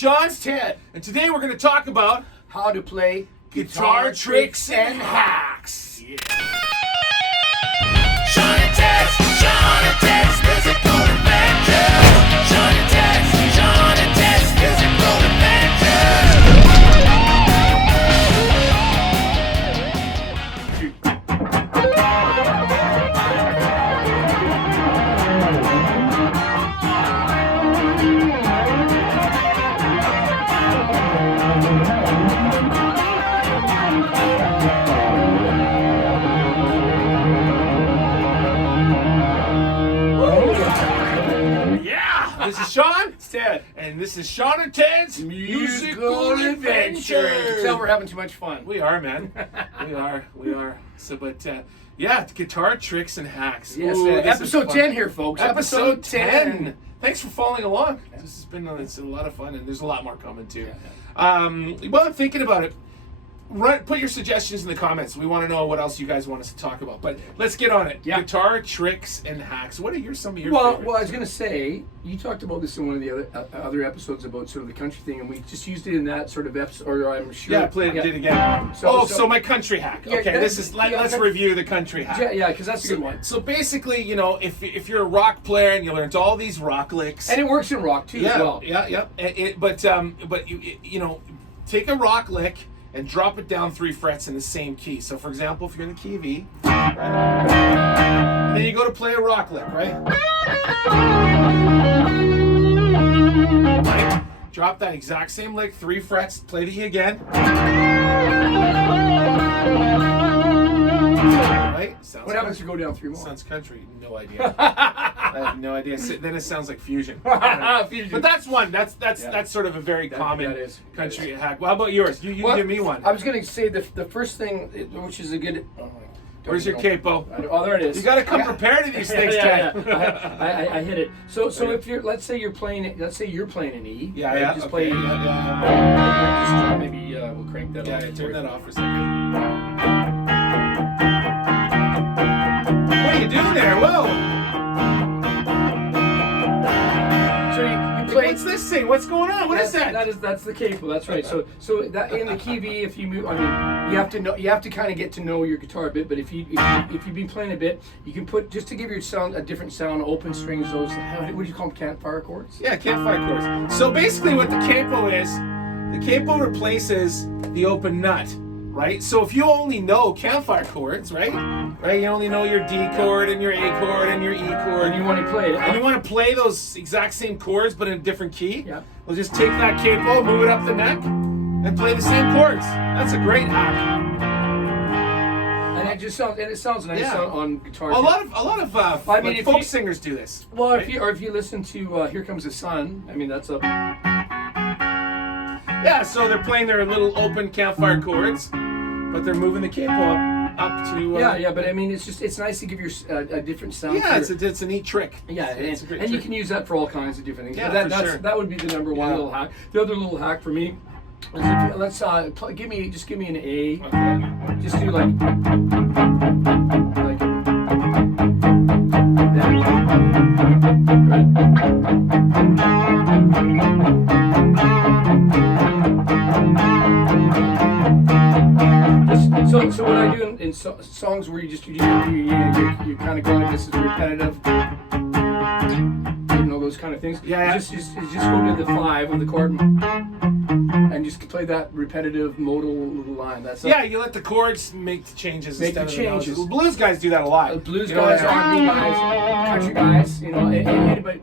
Shawn. It's Ted. And today we're going to talk about How to play guitar tricks and hacks. Yeah. Shawn and Ted's musical adventures. Shawn and Ted's musical adventures. This is Shawn. It's Ted. And this is Shawn and Ted's Musical adventure. Tell we're having too much fun. We are, man. we are. So, but yeah, guitar tricks and hacks. Yes, Ooh, this is episode fun. 10 here, folks. Episode 10. Thanks for following along. This has been it's a lot of fun, and there's a lot more coming too. While I'm thinking about it, put your suggestions in the comments. We want to know what else you guys want us to talk about. But let's get on it. Yeah. Guitar tricks and hacks. What are some of your Well, favorites? I was going to say, you talked about this in one of the other episodes about sort of the country thing, and we just used it in that sort of episode, or I'm sure. Yeah, did it again. So my country hack. Yeah, Okay, let's review the country hack. Yeah, because that's a good one. So basically, if you're a rock player and you learned all these rock licks, And it works in rock, too, as well. Yeah. But you take a rock lick and drop it down 3 frets in the same key. So for example, if you're in the key of E, and then you go to play a rock lick, right? Right? Drop that exact same lick, 3 frets, play the E again. Right? Sounds What happens if you go down 3 more? Sounds country. No idea. I have no idea. Then it sounds like fusion. Fusion. But that's one. That's sort of a very common country hack. Well, how about yours? You give me one. I was going to say the first thing, which is a good. Where's your capo? Oh, there it is. You got to come prepared to these things, Ted. I hit it. So if let's say you're playing an E. Yeah, right? yeah. Just Okay, play. yeah. Maybe we'll crank that off. Yeah, turn that off for a second. What are you doing there? Whoa! So you play. What's this thing? What's going on? What is that? That's the capo. That's right. So that in the key V, if you move, I mean, you have to kind of get to know your guitar a bit. But if you've been playing a bit, you can put, just to give your sound a different sound, open strings. Those, what do you call them? Campfire chords. Yeah, campfire chords. So basically, what the capo is, the capo replaces the open nut. Right? So if you only know campfire chords, right? You only know your D chord and your A chord and your E chord. And you want to play it. And you want to play those exact same chords but in a different key. Yeah. We'll just take that capo, move it up the neck, and play the same chords. That's a great hack. And it sounds nice on guitar. A lot of folk singers do this. Well, right? if you listen to Here Comes the Sun, I mean that's a. Yeah, so they're playing their little open campfire chords, but they're moving the capo up to. But I mean, it's nice to give your a different sound. Yeah, it's a neat trick. Yeah, it's a great and trick. you can use that for all kinds of different things. Yeah, But for sure. that would be the number one little hack. The other little hack for me is give me an A. Okay. Just do like So what I do in songs where you kind of go like this is repetitive, those kind of things. Yeah. Just go to the 5 of the chord and just play that repetitive modal little line. You let the chords make the changes. Make the instead of changes. Well, blues guys do that a lot. Blues guys, R&B guys, country guys, anybody.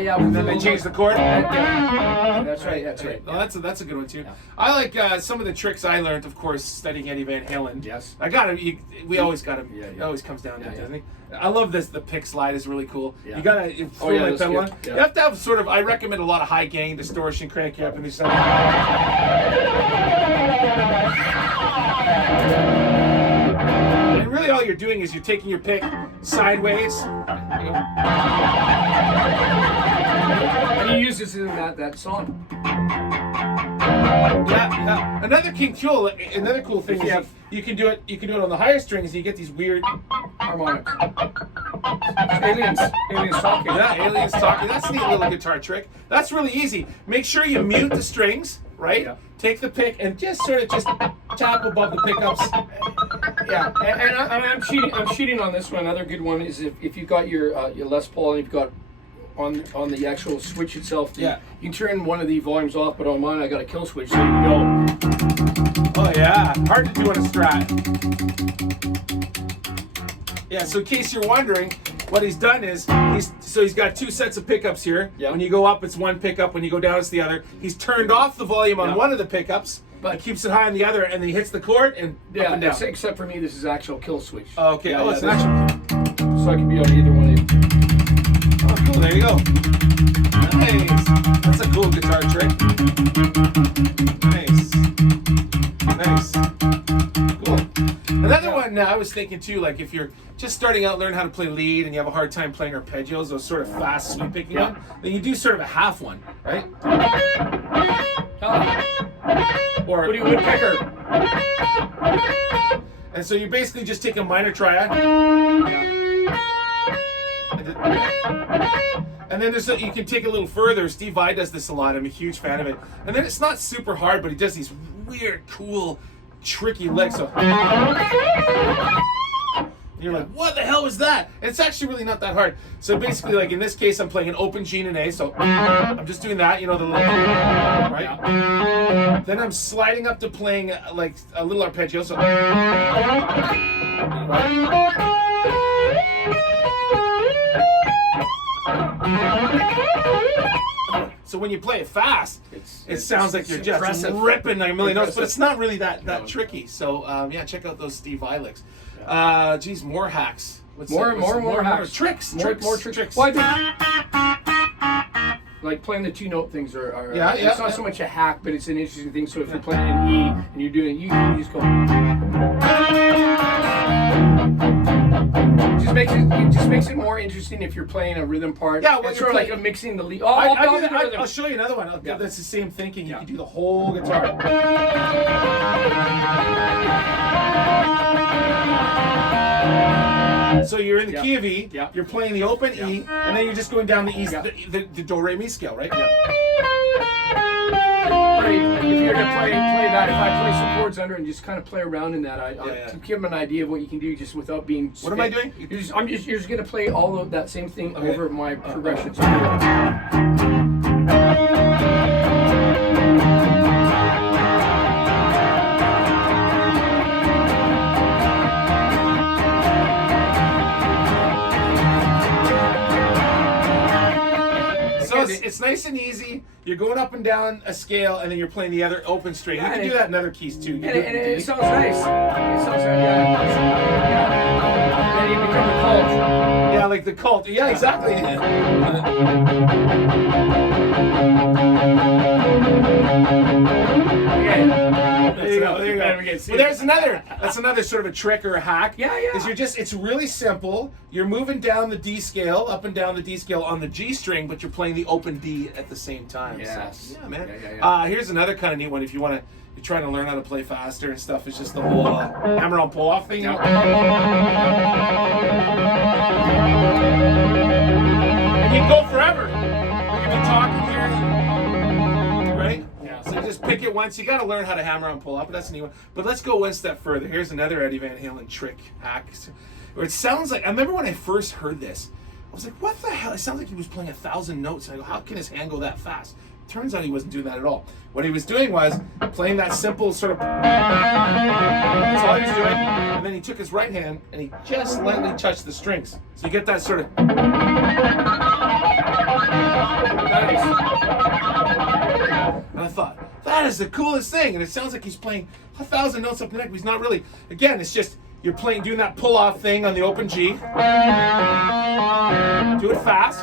Yeah. And then they change the chord. That's right. Well, that's a good one too. I like some of the tricks I learned, of course, studying Eddie Van Halen. Yes. I got him. We always got him. Yeah. It always comes down to it, Yeah. doesn't he? I love this. The pick slide is really cool. Yeah. You gotta that's pedal good. on. Yeah. You have to have sort of. I recommend a lot of high gain, distortion, crank you up, and these stuff. And really, all you're doing is you're taking your pick sideways. And he uses it in that song. Yeah. Another cool thing is you can do it. You can do it on the higher strings, and you get these weird harmonics. Aliens talking. Yeah, aliens talking. That's a neat little guitar trick. That's really easy. Make sure you mute the strings, right? Yeah. Take the pick and just sort of tap above the pickups. Yeah, and I'm cheating on this one. Another good one is if you've got your Les Paul and you've got on the actual switch itself, Yeah. you can turn one of the volumes off, but on mine I got a kill switch, so you can go. Oh yeah, hard to do on a Strat. Yeah, so in case you're wondering, what he's done is he's got two sets of pickups here. Yeah. When you go up, it's one pickup. When you go down, it's the other. He's turned off the volume on one of the pickups, but keeps it high on the other, and then he hits the chord and up and down. Except for me, this is actual kill switch. Oh, okay. Yeah, it's an actual. So I can be on either one of you. Oh, cool. There you go. Nice. That's a cool guitar trick. Nice. Nice. Cool. Another one I was thinking too, like if you're just starting out learning how to play lead and you have a hard time playing arpeggios, those sort of fast sweep picking one, then you do sort of a half one, right? Or Woody Woodpecker. And so you basically just take a minor triad. And then you can take it a little further. Steve Vai does this a lot. I'm a huge fan of it. And then it's not super hard, but he does these weird, cool, tricky licks. So you're like, what the hell was that? And it's actually really not that hard. So basically, like in this case, I'm playing an open G and an A. So I'm just doing that, the little, right? Then I'm sliding up to playing like a little arpeggio. So. So when you play it fast, it sounds like you're just ripping a million notes, but it's not really that tricky. So yeah, check out those Steve Vai licks. Geez, more hacks. More hacks. Tricks. More tricks. Well, like playing the two-note things are it's not so much a hack, but it's an interesting thing. So if you're playing an E and you're doing you just go. It just makes it more interesting if you're playing a rhythm part. Yeah, well, it's you're sort of like a mixing the lead. I'll show you another one. That's the same thinking. You can do the whole guitar. So you're in the key of E. Yeah. You're playing the open E, and then you're just going down the E, the do re mi scale, right? Yeah. If you're gonna play that, if I play some chords under and just kind of play around in that, to give them an idea of what you can do just without being. What am I doing? You're just gonna play all of that same thing over my progressions. It's nice and easy. You're going up and down a scale, and then you're playing the other open string. You can do that in other keys too. And it sounds nice. It sounds yeah. Then you become the cult. Yeah, like the cult. Yeah, exactly. There you go. Well, that's another sort of a trick or a hack. Yeah. It's really simple. You're moving down the D scale, up and down the D scale on the G string, but you're playing the open D at the same time. Yes. So, yeah, man. Yeah. Here's another kind of neat one if you're trying to learn how to play faster and stuff. It's just the whole hammer on pull off thing. Yep. And you can go forever. We can be talking here, right? Yeah. So you just pick it once. You got to learn how to hammer on pull off, but that's a new one. But let's go one step further. Here's another Eddie Van Halen trick hack. Where it sounds like, I remember when I first heard this, I was like, what the hell? It sounds like he was playing 1,000 notes. And I go, how can his hand go that fast? Turns out he wasn't doing that at all. What he was doing was playing that simple sort of. That's all he was doing. And then he took his right hand and he just lightly touched the strings. So you get that sort of. And I thought, that is the coolest thing. And it sounds like he's playing 1,000 notes up the neck, but he's not really. Again, it's just you're doing that pull-off thing on the open G. Do it fast.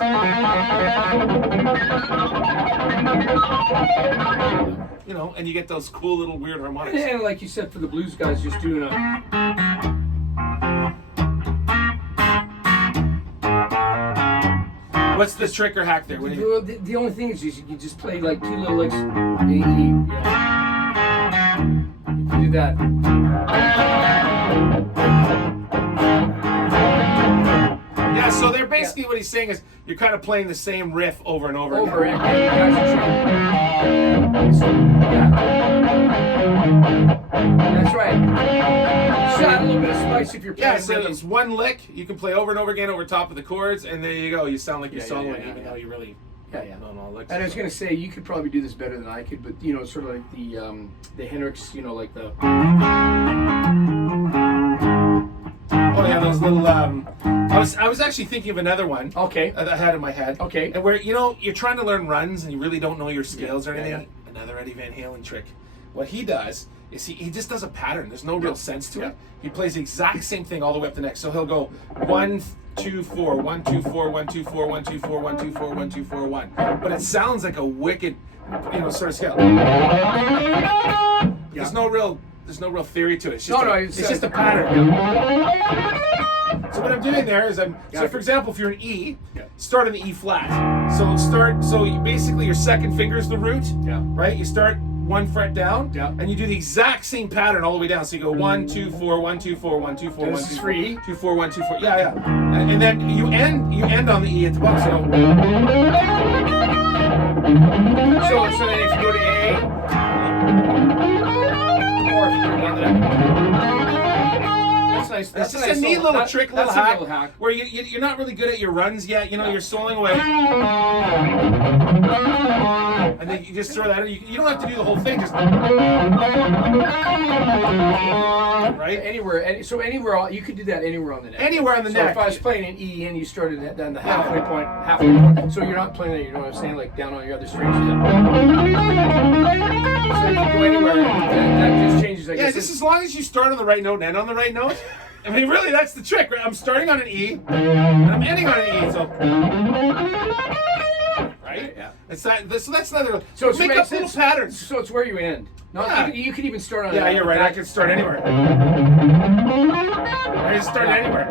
And you get those cool little weird harmonics. And like you said, for the blues guys, just doing a. What's the trick or hack there? The only thing is you just play like two little licks. If you do that. Yeah, so they're basically what he's saying is you're kind of playing the same riff over and over. Over again. That's right. Just add a little bit of spice if you're playing. Yeah, so rhythm. it's one lick you can play over and over again over top of the chords, and there you go. You sound like you're soloing, yeah, even though you really don't know all licks. And I was gonna say you could probably do this better than I could, but you know, sort of like the Hendrix, you know, like the. Oh yeah, those little. I was actually thinking of another one. Okay. That I had in my head. Okay. And where you're trying to learn runs and you really don't know your scales or anything. Yeah. Another Eddie Van Halen trick. What he does is he just does a pattern. There's no real sense to it. He plays the exact same thing all the way up the neck. So he'll go 1, 2, 4, 1, 2, 4, 1, 2, 4, 1, 2, 4, 1, 2, 4, 1, 2, 4, 1. But it sounds like a wicked, sort of scale. There's no real theory to it. It's just it's just a pattern. So what I'm doing there is so for example, if you're an E, start on the E flat. So basically your second finger is the root. Yeah. Right? You start 1 fret down, and you do the exact same pattern all the way down. So you go 1, 2, 4, 1, 2, 4, 1, 2, 4, 1, 2, 4, 2, 4, 1, 2, 4. Yeah. And then you end on the E at the bottom. So then if you go to A, or if you go down that's nice. That's just a neat little trick, little hack, where you're not really good at your runs yet. You're soloing away. And then you just throw that in. You don't have to do the whole thing. Just right anywhere. So anywhere you could do that anywhere on the neck. Anywhere on the neck. So if I was playing an E and you started at the halfway point, so you're not playing it. You know what I'm saying? Like down on your other strings. So you can go anywhere. That just changes. I guess. Yeah, just as long as you start on the right note and end on the right note. I mean, really, that's the trick, right? I'm starting on an E, and I'm ending on an E, so. Right? Yeah. So that's another. So it's make up little patterns. So it's where you end. You could even start on. Yeah, you're right. I could start anywhere. I can start anywhere.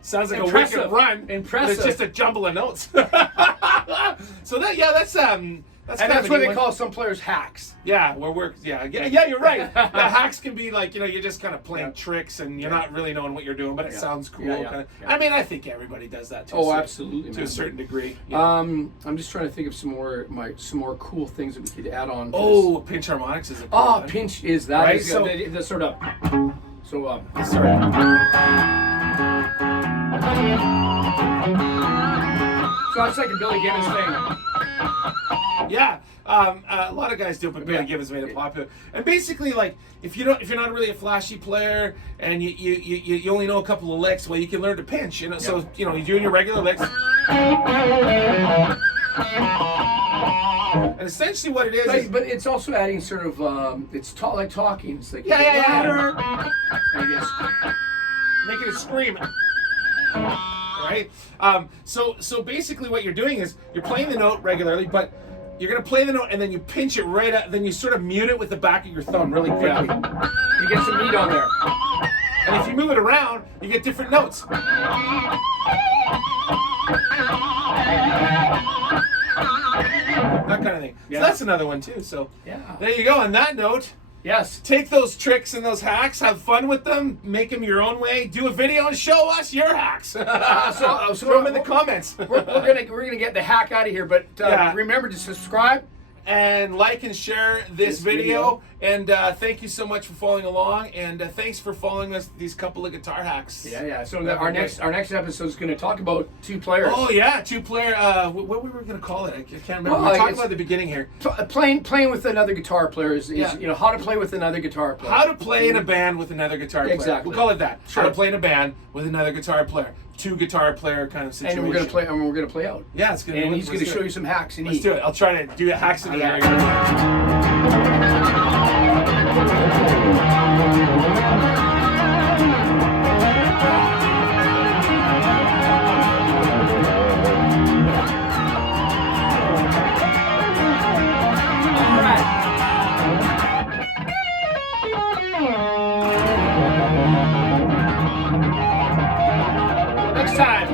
Sounds like impressive. A wicked run. Impressive. But it's just a jumble of notes. So that's what they call some players hacks. Yeah, you're right. The hacks can be like, you're just kind of playing tricks and you're not really knowing what you're doing, but it sounds cool. I mean, I think everybody does that too. Absolutely, to a certain degree. I'm just trying to think of some more cool things that we could add on. Pinch harmonics is a cool one. Pinch is that. Right? The sort of. So that's like a Billy Gibbons thing. Yeah, a lot of guys do it, but Billy Gibbons made it popular. And basically, like, if you're not really a flashy player and you only know a couple of licks, well, you can learn to pinch. So you're doing your regular licks. And essentially, what it is, but it's also adding sort of it's like talking. It's like I guess making it scream. Right? So basically what you're doing is you're playing the note regularly, but you're going to play the note and then you pinch it right up, then you sort of mute it with the back of your thumb really quickly. You get some meat on there. And if you move it around, you get different notes. That kind of thing. So that's another one too. So there you go. On that note, take those tricks and those hacks, have fun with them, make them your own way, do a video and show us your hacks. So throw them in the comments. we're gonna get the hack out of here, but remember to subscribe and like and share this video. And thank you so much for following along, and thanks for following us these couple of guitar hacks. So our next episode is going to talk about two players. Oh yeah, two player. What we were going to call it? I can't remember. We were talking about the beginning here. Playing with another guitar player is how to play with another guitar player. How to play in a band with another guitar player. Exactly. We'll call it that. Sure. How to play in a band with another guitar player. Two guitar player kind of situation. And we're gonna play out. Yeah, it's gonna. And he's gonna show you some hacks. Let's do it. I'll try to do hacks in the area. Next time.